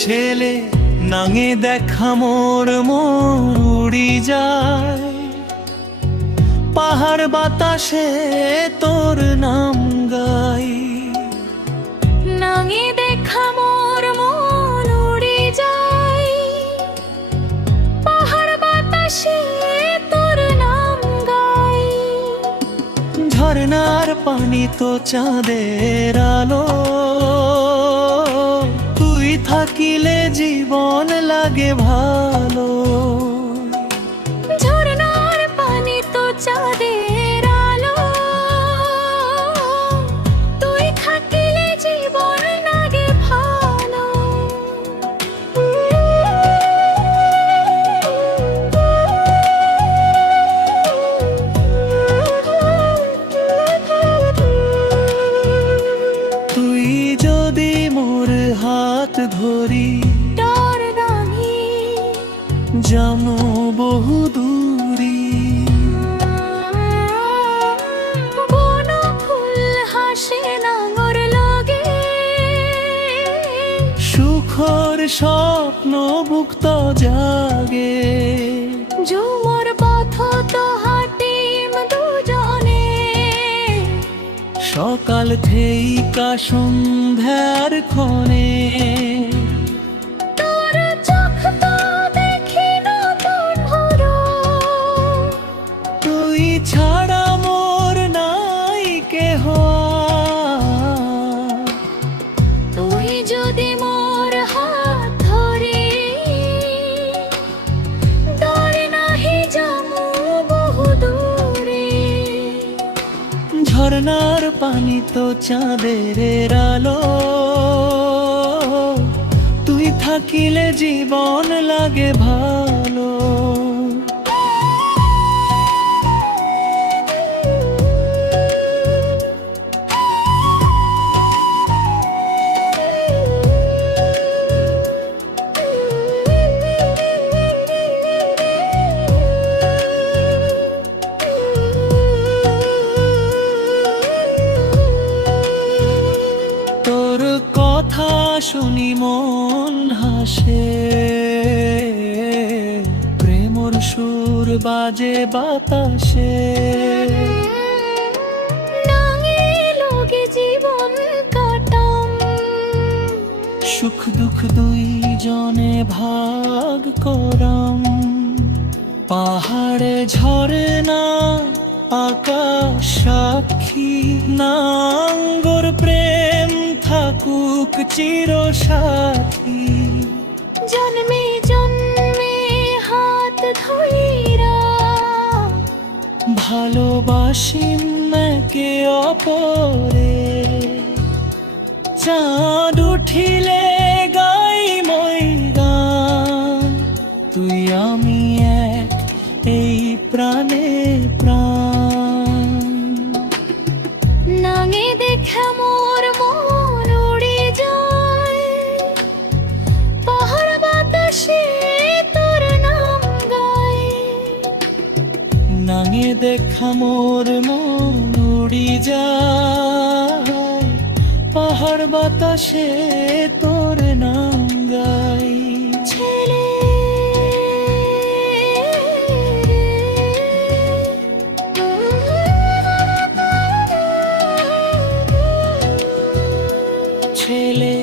ছেলে নাঙে দেখা মোর উড়ি যায়, পাহাড় বাতাসে তোর নাম গাই। নাঙে দেখা মোর মন উড়ে যায়, পাহাড় বাতাসে তোর নাম গাই। ঝরনার পানি তো চাঁদের আলো, তুই থাকিলে জীবন লাগে ভালো। ঝরনার পানি তো চাঁদের আলো, তুই থাকিলে জীবন লাগে ভালো। তুই যদি মোর হাত ধরি, ডর নাহি যামো বহু দূরি। বন ফুল হাসে নাঙর লাগে, সুখর স্বপ্ন মুক্ত জাগে। ঝুমর পথ তো হাটিম দুজনে, সকাল থেইকা সন্ধ্যার ক্ষণে। তোর চোখ তো দেখি নতুন ভোর, তুই ছাড়া মোর নাই কেহ। তুই যদি মোর হাত ধরি, ডরে নাহি যামু বহু দূরে। ঝরনার পানি তো চাঁদের আলো, তুই থাকিলে জীবন লাগে ভালো। তোর কথা শুনি মন হাসে, প্রেমর সুর বাজে বাতাসে। নাঙে লগে জীবন কাটাম, সুখ দুঃখ দুই জনে ভাগ করাম। পাহাড়ে ঝরনা আকাশ সাক্ষী, নাঙ্গর প্রেম থাকুক চির সাথী। জন্মে জন্মে হাত ধইরা, ভালোবাসিম একে অপরে। চাঁদ উঠিলে গাই মই গান, তুই আমি এক এই প্রাণে প্রাণ। নাঙে দেখা মোর মন উড়ে যায়, পাহাড় বাতাসে তোর নাম গায়। নাঙে দেখা মোর মন উড়ি যায়, পাহাড় বাতাসে তোর নাম গাই। ছেলে ছেলে